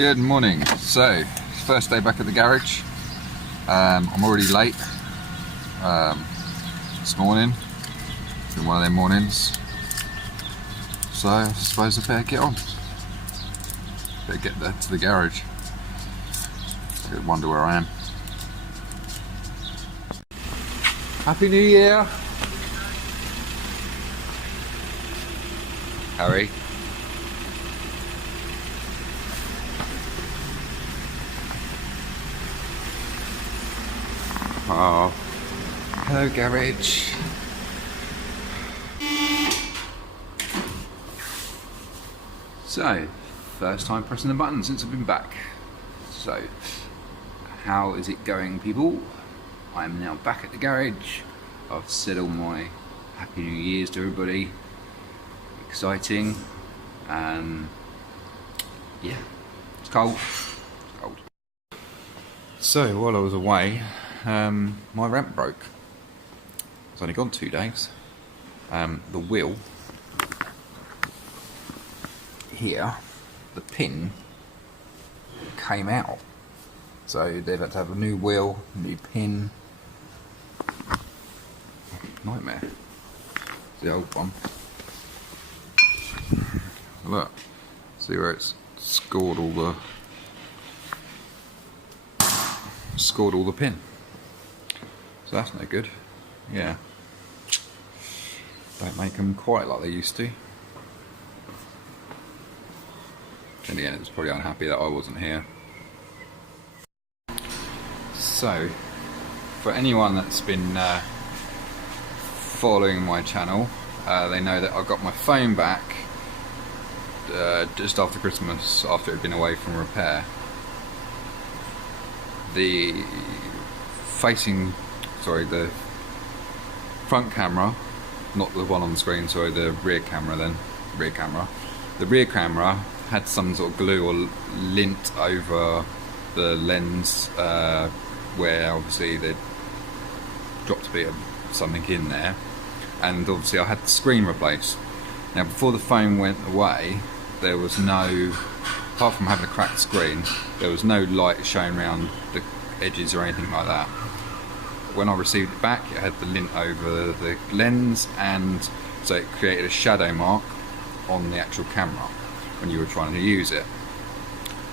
Good morning. So, first day back at the garage. I'm already late this morning. It's been one of them mornings. So, I suppose I better get on. Better get there to the garage. I wonder where I am. Happy New Year! Harry. Oh, hello garage. So, first time pressing the button since I've been back. So, how is it going, people? I'm now back at the garage. I've said all my Happy New Year's to everybody. Exciting. Yeah, it's cold. It's cold. So, while I was away, my ramp broke. It's only gone 2 days. The wheel here, the pin came out, so they've had to have a new wheel, new pin. Nightmare. The old one. Look, see where it's scored all the pin. So that's no good. Yeah. Don't make them quite like they used to. And again, it was probably unhappy that I wasn't here. So, for anyone that's been following my channel, they know that I got my phone back just after Christmas, after it had been away from repair. The front camera, not the one on the screen, sorry, the rear camera then, the rear camera had some sort of glue or lint over the lens, where obviously they'd dropped a bit of something in there, and obviously I had the screen replaced. Now before the phone went away, there was no, apart from having a cracked screen, there was no light showing around the edges or anything like that. When I received it back, it had the lint over the lens, and so it created a shadow mark on the actual camera when you were trying to use it.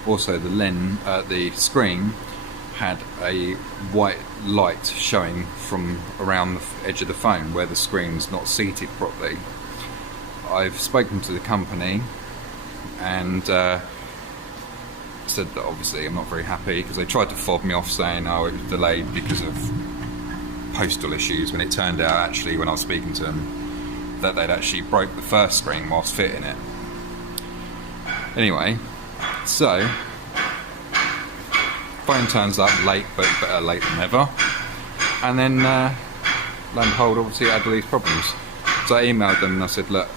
Also, the screen had a white light showing from around the edge of the phone where the screen's not seated properly. I've spoken to the company and said that obviously I'm not very happy, because they tried to fob me off saying, oh, it was delayed because of postal issues, when it turned out actually, when I was speaking to them, that they'd actually broke the first screen whilst fitting it. Anyway, so phone turns up late, but better late than never. And then lo and behold, obviously it had all these problems. So I emailed them and I said, look,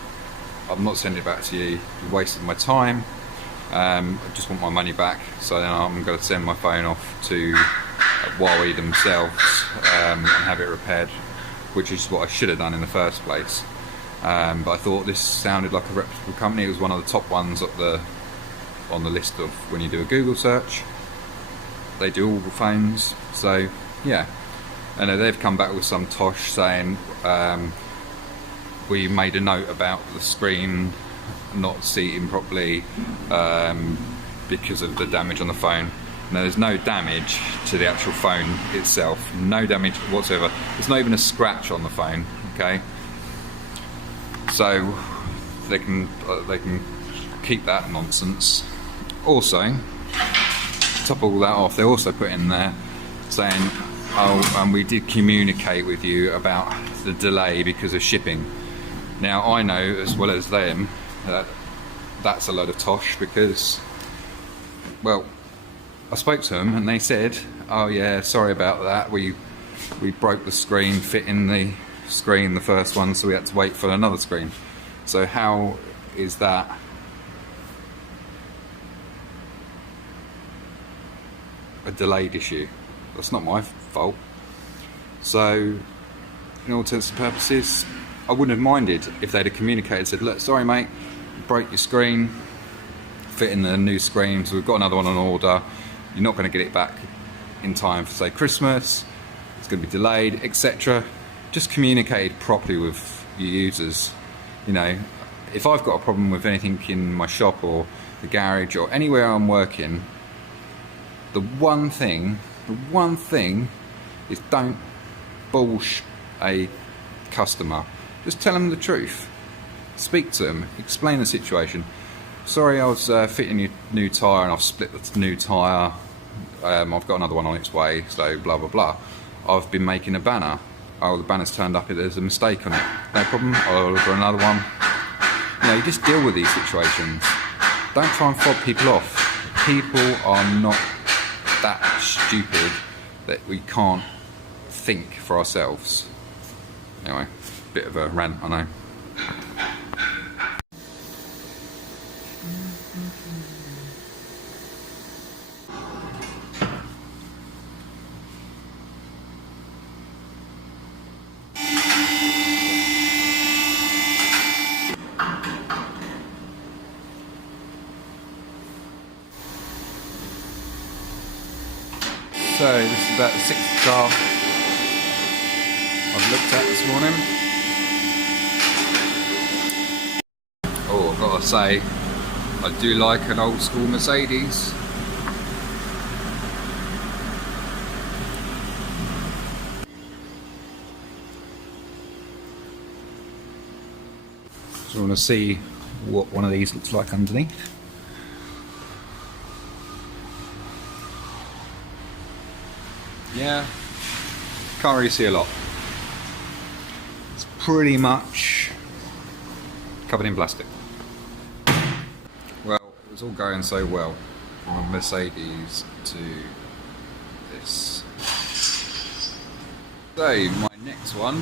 I'm not sending it back to you, you wasted my time, I just want my money back. So then I'm going to send my phone off to Huawei themselves and have it repaired, which is what I should have done in the first place. But I thought this sounded like a reputable company. It was one of the top ones on the list of when you do a Google search. They do all the phones, so yeah. And they've come back with some tosh saying we made a note about the screen not seating properly because of the damage on the phone. Now, there's no damage to the actual phone itself, no damage whatsoever. There's not even a scratch on the phone, okay? So they can keep that nonsense. Also, to top all that off, they also put in there saying, oh, and we did communicate with you about the delay because of shipping. Now, I know as well as them that that's a load of tosh, because, well, I spoke to them and they said, oh yeah, sorry about that, we broke the screen fitting the screen, the first one, so we had to wait for another screen. So how is that a delayed issue? That's not my fault. So in all intents and purposes, I wouldn't have minded if they'd have communicated and said, look, sorry mate, you broke your screen, fitting the new screens. We've got another one on order. You're not going to get it back in time for, say, Christmas. It's going to be delayed, etc. Just communicate properly with your users. You know, if I've got a problem with anything in my shop or the garage or anywhere I'm working, the one thing is don't bullsh a customer. Just tell them the truth. Speak to them, explain the situation. Sorry, I was fitting your new tyre and I've split the new tyre. I've got another one on its way, so blah blah blah. I've been making a banner. Oh, the banner's turned up, there's a mistake on it. No problem, I'll order another one. You know, you just deal with these situations. Don't try and fob people off. People are not that stupid that we can't think for ourselves. Anyway, bit of a rant, I know. So this is about the 6th car I've looked at this morning. Oh, I've got to say, I do like an old school Mercedes. So I want to see what one of these looks like underneath. Yeah, can't really see a lot. It's pretty much covered in plastic. Well, it was all going so well from a Mercedes to this. So, my next one,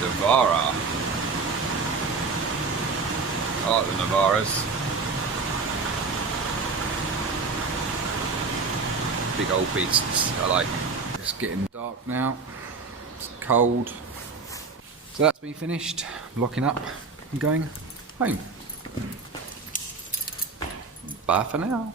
Navara. I like the Navaras. Big old beasts, I like them. It's getting dark now, it's cold. So that's me finished, locking up and going home. Bye for now.